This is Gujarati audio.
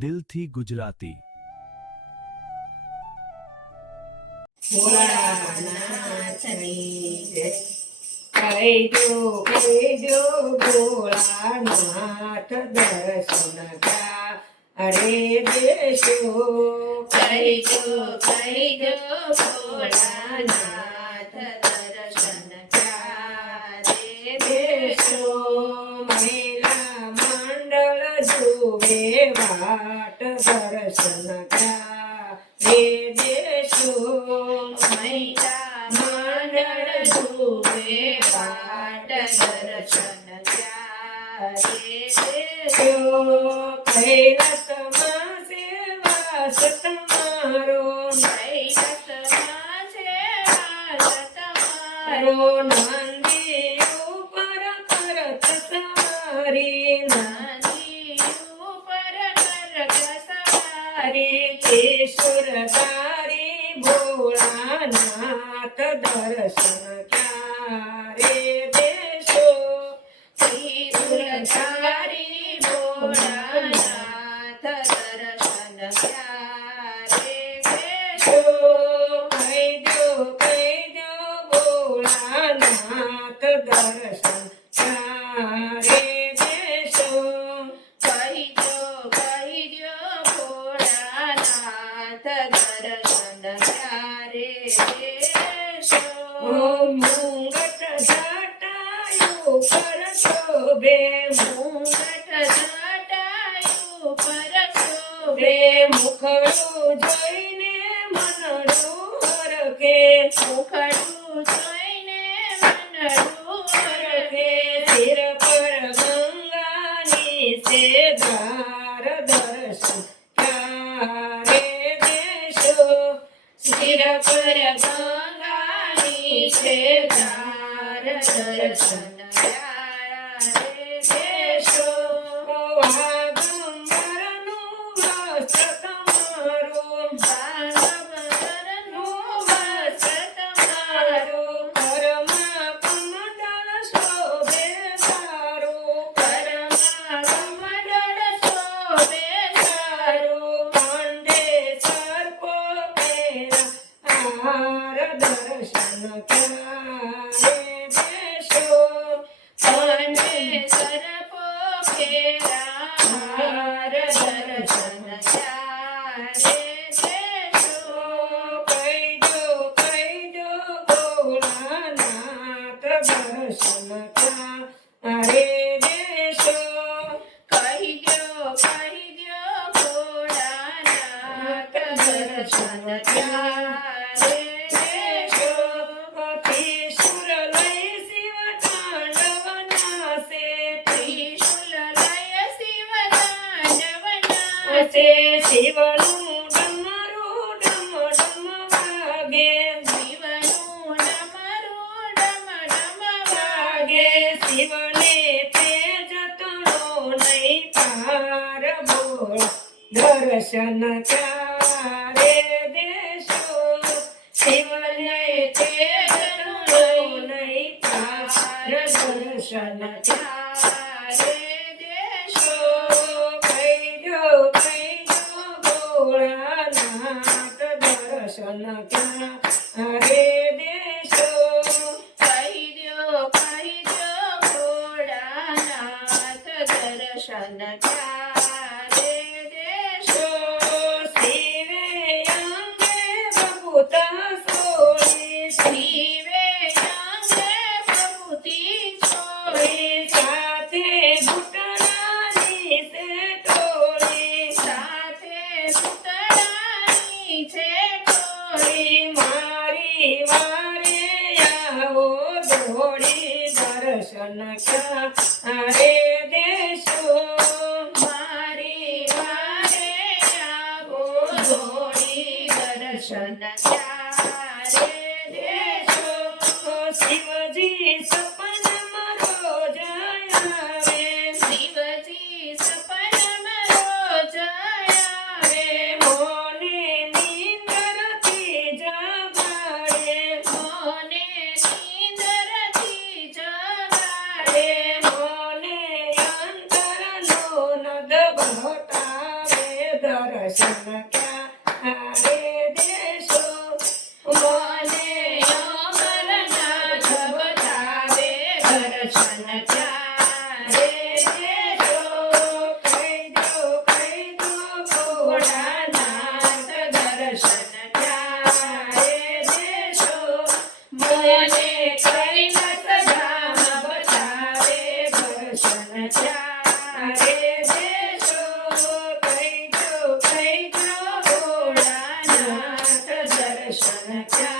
દિલથી ગુજરાતી. ભોળાનાથની જય. કહેજો ભોળાનાથ દર્શન ક્યારે દેશો. કહેજો ભોળાનાથ દર્શન ક્યારે દેશો. મહિલા મંડળ જુએ વાટ દર્શન ક્યારે દેશો. મહિલા મંડળ જુએ વાટ દર્શન ક્યારે દેશો. કૈલાસમાં સેવાસ તમારો. કૈલાસમાં સેવાસ તમારો. નંદી ઉપર કરત સવારી. નંદી ઉપર કરત સવારી. કેશુરધારી ભોળાનાથ દર્શન ક્યારે દેશો. કેશુરધારી ભોળાનાથ દર્શન ક્યારે દેશો. કહેજો ભોળાનાથ દર્શન ક્યારે દેશો. કહેજો ભોળાનાથ દર્શન ક્યારે દેશો. મુંગટ જટાયુ પર શોભે. મુંગટ જટાયુ પર શોભે. મુખડું જોઈને મનડું હરખે. મુખડું જોઈને મનડું હરખે. સિર પર ગંગાની છે ધાર દર્શન ક્યારે દેશો. સિર પર ગંગાની છે ધાર દર્શન ક્યારે દેશો. વાગંબરનું વસ્ત્ર તમારું. વાગંબરનું વસ્ત્ર તમારું. કરમાં કમંડળ શોભે સારું. કરમાં કમંડળ શોભે સારું. કંઠે સર્પો પહેરા હાર દર્શન ક્યારે દેશો. કંઠે સર્પો પહેરા હાર દર્શન ક્યારે દેશો. કહેજો ભોળાનાથ દર્શન ક્યારે દેશો. કહેજો ભોળાનાથ દર્શન ક્યારે દેશો. ત્રિશૂળ લઈ શિવ તાંડવ નાસે. ત્રિશૂળ લઈ શિવ તાંડવ નાસે. શિવનું ડમરું ડમ ડમ વાગે. શિવનું ડમરું ડમ ડમ વાગે. શિવને તેજ તણો નહીં પાર બોલ દર્શન ક્યારે દેશો. શિવને તેજ તણો નહીં પાર દર્શન ક્યારે દેશો. કહેજો ભોળાનાથ દર્શન ક્યારે દેશો. કહેજો ભોળાનાથ દર્શન ક્યારે દેશો. શિવે અંગે બબૂતા સોળી. શિવે અંગે બબૂતી સોળી. સાથે ઘૂંટણાની છે ટોળી. સાથે ઘૂંટણાની છે ટોળી. મારી વારે આવો દોડી દર્શન ક્યારે દેશો. મારી વારે આવો દોડી દર્શન ક્યારે દેશો. શિવજી સપનમાં રોજ આવે. શિવજી સપનમાં રોજ આવે. મોને નીંદરથી જગાડે. મોને નીંદરથી જગાડે. મોને અંતરનો નદ ભટાવે દર્શન ક્યારે દેશો મને અમરનાથ બતાવે દર્શન ક્યારે દેશો કહી દો ભોળાનાથ દર્શન ક્યારે દેશો મને કૈલાસ ધામ બતાવે દર્શન ક્યારે દેશો કહી દો ભોળાનાથ દર્શન ક્યારે